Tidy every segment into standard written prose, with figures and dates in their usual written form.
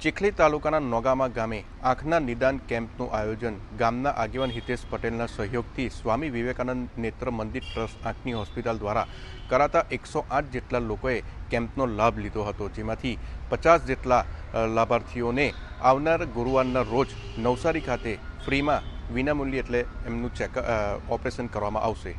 ચીખલી તાલુકાના નોગામા ગામે આંખના નિદાન કેમ્પનું આયોજન ગામના આગેવાન હિતેશ પટેલના સહયોગથી સ્વામી વિવેકાનંદ નેત્ર મંદિર ટ્રસ્ટ આંખની હોસ્પિટલ દ્વારા કરાતા 108 જેટલા લોકોએ કેમ્પનો લાભ લીધો હતો, જેમાંથી 50 જેટલા લાભાર્થીઓને આવનાર ગુરુવારના રોજ નવસારી ખાતે ફ્રીમાં વિનામૂલ્યે એટલે એમનું ઓપરેશન કરવામાં આવશે।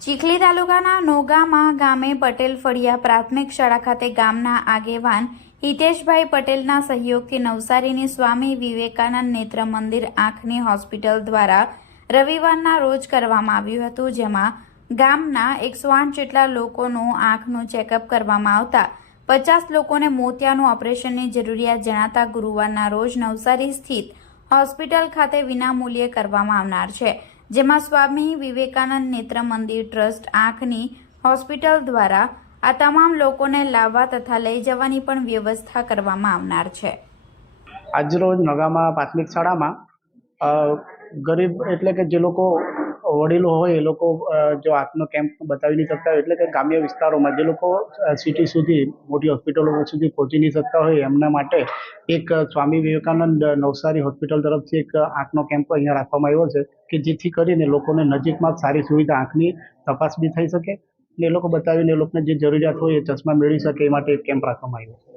ચીખલી તાલુકાના નોગામા ગામે પટેલ ફળિયા પ્રાથમિક શાળા ખાતે ગામના આગેવાન હિતેશભાઈ પટેલના સહયોગથી નવસારીની સ્વામી વિવેકાનંદ નેત્ર મંદિર આંખની હોસ્પિટલ દ્વારા રવિવારના રોજ કરવામાં આવ્યું હતું, જેમાં ગામના 108 જેટલા લોકોનું આંખનું ચેકઅપ કરવામાં આવતા 50 લોકોને મોતિયાનું ઓપરેશનની જરૂરિયાત જણાતા ગુરુવારના રોજ નવસારી સ્થિત હોસ્પિટલ ખાતે વિનામૂલ્યે કરવામાં આવનાર છે, જેમાં સ્વામી વિવેકાનંદ નેત્ર મંદિર ટ્રસ્ટ આંખની હોસ્પિટલ દ્વારા આ તમામ લોકોને લાવવા તથા લઈ જવાની પણ વ્યવસ્થા કરવામાં આવનાર છે। આજરોજ નગામા પ્રાથમિક શાળામાં ગરીબ એટલે કે જે લોકો વડીલો હોય એ લોકો જો આંખનો કેમ્પ બતાવી નહીં શકતા હોય, એટલે કે ગ્રામ્ય વિસ્તારોમાં જે લોકો સિટી સુધી મોટી હોસ્પિટલો સુધી પહોંચી નહીં શકતા હોય એમના માટે એક સ્વામી વિવેકાનંદ નવસારી હોસ્પિટલ તરફથી એક આંખનો કેમ્પ અહીંયા રાખવામાં આવ્યો છે કે જેથી કરીને લોકોને નજીકમાં સારી સુવિધા આંખની તપાસ બી થઈ શકે ને એ લોકો બતાવીને એ લોકોને જે જરૂરિયાત હોય એ ચશ્મા મેળવી શકે એ માટે એક કેમ્પ રાખવામાં આવ્યો છે।